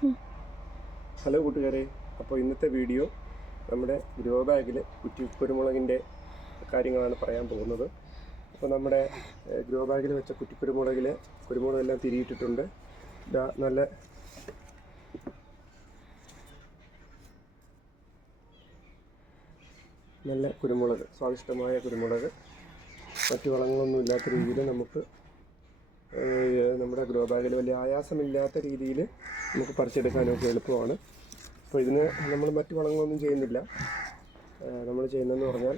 Hello കൂട്ടുകാരെ, അപ്പോൾ ഇന്നത്തെ വീഡിയോ നമ്മുടെ ഗ്രോ ബാഗിൽ കുറ്റിക്കുരുമുളകിൻ്റെ കാര്യങ്ങളാണ് പറയാൻ പോകുന്നത്. അപ്പോൾ നമ്മുടെ ഗ്രോ ബാഗിൽ വെച്ച കുരുമുളകെല്ലാം തിരിയിട്ടിട്ടുണ്ട്. നല്ല കുരുമുളക്, സ്വാദിഷ്ടമായ കുരുമുളക്, മറ്റു വളങ്ങളൊന്നും ഇല്ലാത്ത രീതിയിൽ നമുക്ക് നമ്മുടെ ഗ്രോ ബാഗിൽ വലിയ ആയാസമില്ലാത്ത രീതിയിൽ നമുക്ക് പറിച്ചെടുക്കാനൊക്കെ എളുപ്പമാണ്. അപ്പോൾ ഇതിന് നമ്മൾ മറ്റു വളങ്ങളൊന്നും ചെയ്യുന്നില്ല. നമ്മൾ ചെയ്യുന്നതെന്ന് പറഞ്ഞാൽ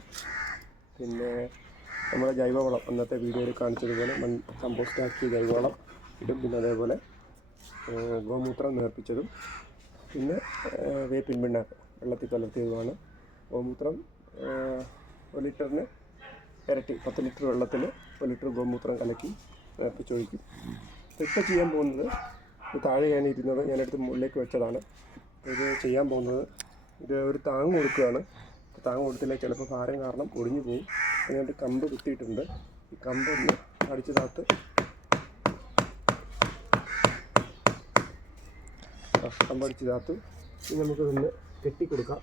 നമ്മുടെ ജൈവവളം അന്നത്തെ വീഡിയോയിൽ കാണിച്ചതുപോലെ കമ്പോസ്റ്റാക്കിയ ജൈവവളം ഇടും. പിന്നെ അതേപോലെ ഗോമൂത്രം നേർപ്പിച്ചതും, പിന്നെ വേപ്പിൻ പിണ്ണാക്ക് വെള്ളത്തിൽ കലർത്തിയതുമാണ്. ഗോമൂത്രം 1 ലിറ്ററിന് ഇരട്ടി, 10 ലിറ്റർ വെള്ളത്തിൽ 1 ലിറ്റർ ഗോമൂത്രം കലക്കി നേർപ്പിച്ചൊഴിക്കും. ഇപ്പോൾ ചെയ്യാൻ പോകുന്നത്, താഴെയാണ് ഇരുന്നത്, ഞാനെടുത്ത് മുകളിലേക്ക് വെച്ചതാണ്. ഇത് ചെയ്യാൻ പോകുന്നത്, ഇത് ഒരു താങ്ങ് കൊടുക്കുകയാണ്. താങ്ങ് കൊടുത്തില്ല ചിലപ്പോൾ ഭാരം കാരണം ഒടിഞ്ഞു പോകും. അതിനായിട്ട് കമ്പ് കുത്തിയിട്ടുണ്ട്. ഈ കമ്പ് ഒന്ന് അടിച്ച് താത്ത് കമ്പടിച്ച് താത്തു നമുക്കിതൊന്ന് കെട്ടിക്കൊടുക്കാം.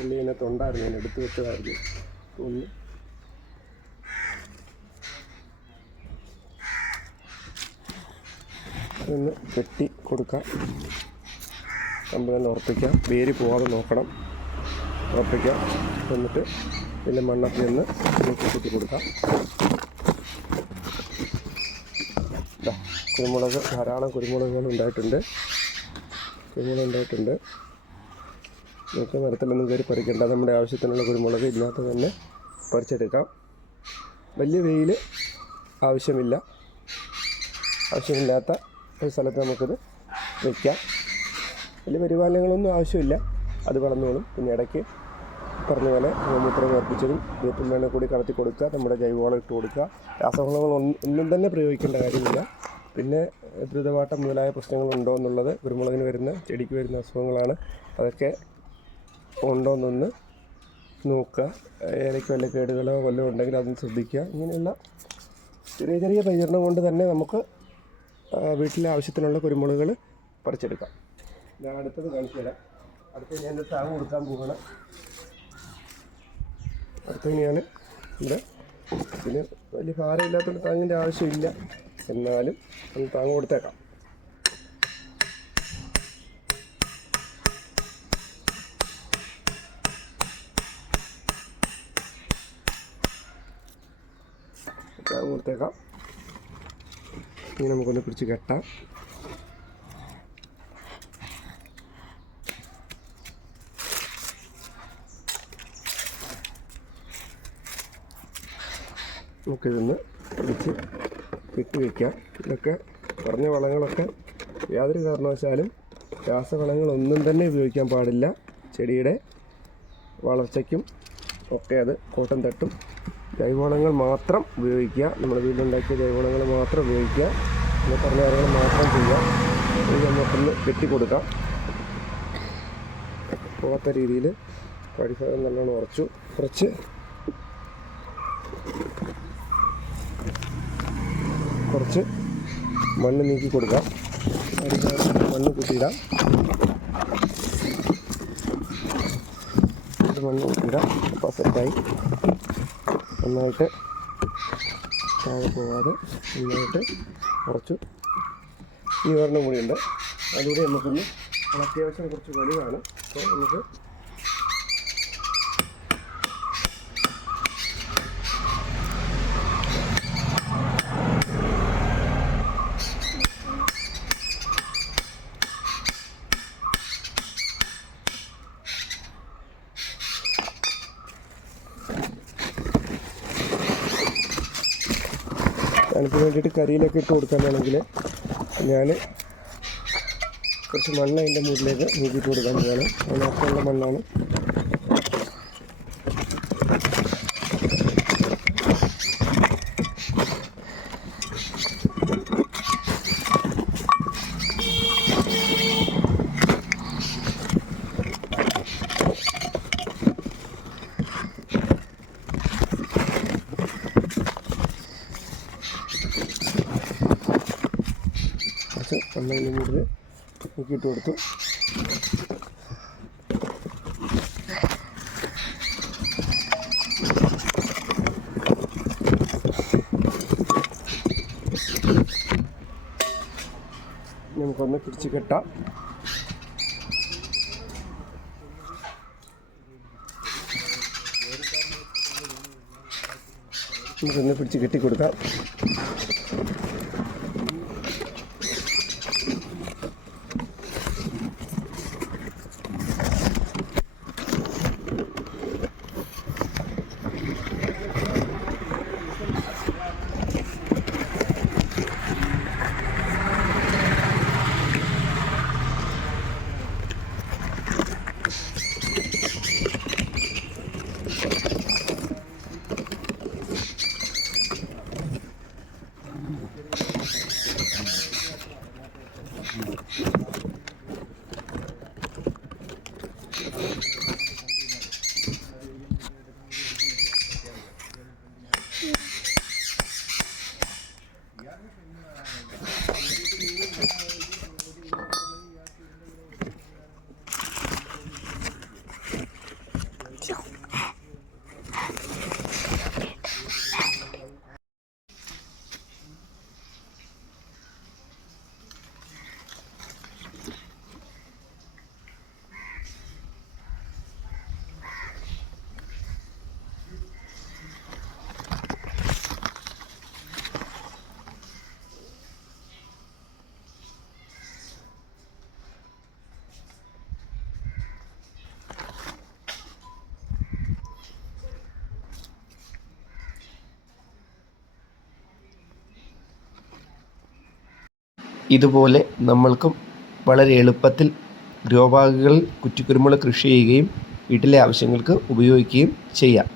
ഇതിനകത്ത് ഉണ്ടായിരുന്നു, ഞാൻ എടുത്തു വെച്ചതായിരുന്നു. ഒന്ന് കെട്ടി കൊടുക്കാം. കമ്പ് തന്നെ ഉറപ്പിക്കാം, വേര് പോകാതെ നോക്കണം, ഉറപ്പിക്കാം. എന്നിട്ട് ഇതിൻ്റെ മണ്ണൊക്കെ ഒന്ന് കുത്തി കൊടുക്കാം. കുരുമുളക്, ധാരാളം കുരുമുളകുകൾ ഉണ്ടായിട്ടുണ്ട്. നമുക്ക് മരത്തിലൊന്നും കയറി പറിക്കേണ്ട, നമ്മുടെ ആവശ്യത്തിനുള്ള കുരുമുളക് ഇല്ലാത്ത തന്നെ പറിച്ചെടുക്കാം. വലിയ വെയിൽ ആവശ്യമില്ലാത്ത ഒരു സ്ഥലത്ത് നമുക്കിത് വയ്ക്കാം. വലിയ പരിപാലനങ്ങളൊന്നും ആവശ്യമില്ല, അത് വളർന്നോളും. പിന്നെ ഇടയ്ക്ക് പറഞ്ഞ പോലെ ഗോമൂത്രം നേർപ്പിച്ചതും വേപ്പിൻ വേണം കൂടി കടത്തി കൊടുക്കുക, നമ്മുടെ ജൈവവളം ഇട്ട് കൊടുക്കുക. രാസവളങ്ങളൊന്നും തന്നെ പ്രയോഗിക്കേണ്ട കാര്യമില്ല. പിന്നെ ദ്രുതവാട്ടം മുതലായ പ്രശ്നങ്ങളുണ്ടോ എന്നുള്ളത്, കുരുമുളകിന് ചെടിക്ക് വരുന്ന അസുഖങ്ങളാണ്, അതൊക്കെ ഉണ്ടോ എന്നൊന്ന് നോക്കുക. ഇലയ്ക്ക് വല്ല കേടുകളോ വല്ലതും ഉണ്ടെങ്കിൽ അതൊന്ന് ശ്രദ്ധിക്കുക. ഇങ്ങനെയുള്ള ചെറിയ ചെറിയ പരിചരണം കൊണ്ട് തന്നെ നമുക്ക് വീട്ടിലെ ആവശ്യത്തിനുള്ള കുരുമുളകുകൾ പറിച്ചെടുക്കാം. ഞാൻ അടുത്തത് കാണിച്ചു തരാം. അടുത്തത് ഞാൻ താങ്ങ് കൊടുക്കാൻ പോവുകയാണ്. അടുത്തത് ഞാൻ ഇവിടെ, ഇതിന് വലിയ ഭാരമില്ലാത്തതുകൊണ്ട് താങ്ങിൻ്റെ ആവശ്യമില്ല, എന്നാലും അത് താങ്ങ് കൊടുത്തേക്കാം. താങ്ങ് കൊടുത്തേക്കാം. ഇനി നമുക്കൊന്ന് പിടിച്ച് കെട്ടാം. നമുക്കിതൊന്ന് പിടിച്ച് കെട്ടി വയ്ക്കാം. ഇതൊക്കെ പറഞ്ഞ വളങ്ങളൊക്കെ യാതൊരു കാരണവശാലും രാസവളങ്ങളൊന്നും തന്നെ ഉപയോഗിക്കാൻ പാടില്ല. ചെടിയുടെ വളർച്ചയ്ക്കും ഒക്കെ അത് കോട്ടം തട്ടും. ജൈവവളങ്ങൾ മാത്രം ഉപയോഗിക്കുക, നമ്മുടെ വീട്ടിലുണ്ടാക്കിയ ജൈവവളങ്ങൾ മാത്രം ഉപയോഗിക്കുക, പിന്നെ പറഞ്ഞ കാര്യങ്ങൾ മാത്രം ചെയ്യുക. ഇത് നമുക്കൊന്ന് കെട്ടിക്കൊടുക്കാം. പോകാത്ത രീതിയിൽ പടിഭാഗം നല്ലോണം ഉറച്ചു. കുറച്ച് മണ്ണ് നീക്കി കൊടുക്കാം. മണ്ണ് കുത്തിയിടാം. അപ്പോൾ സെറ്റായി. നന്നായിട്ട് താഴെ പോകാതെ നന്നായിട്ട് ഉറച്ചു. ഈ ഒരെണ്ണം കൂടിയുണ്ട്, അതുകൂടി നമുക്കൊന്ന്, അത്യാവശ്യം കുറച്ച് വലുതാണ്. അപ്പോൾ നമുക്ക് അതിന് വേണ്ടിയിട്ട് കരിയിലൊക്കെ ഇട്ട് കൊടുക്കാനാണെങ്കിൽ ഞാൻ കുറച്ച് മണ്ണ് അതിൻ്റെ മുകളിലേക്ക് നീക്കിയിട്ട് കൊടുക്കാൻ പോവുകയാണ്. അതിനകത്തുള്ള മണ്ണാണ്. കുറച്ച് മണ്ണിൽ കൂടുതൽ നീക്കിയിട്ട് കൊടുത്തു. നമുക്കൊന്ന് പിടിച്ച് കെട്ടാം. നമുക്കൊന്ന് പിടിച്ച് കെട്ടിക്കൊടുക്കാം. ഇതുപോലെ നമ്മൾക്കും വളരെ എളുപ്പത്തിൽ ഗ്രോ ബാഗുകളിൽ കുറ്റിക്കുരുമുളക് കൃഷി ചെയ്യുകയും വീട്ടിലെ ആവശ്യങ്ങൾക്ക് ഉപയോഗിക്കുകയും ചെയ്യാം.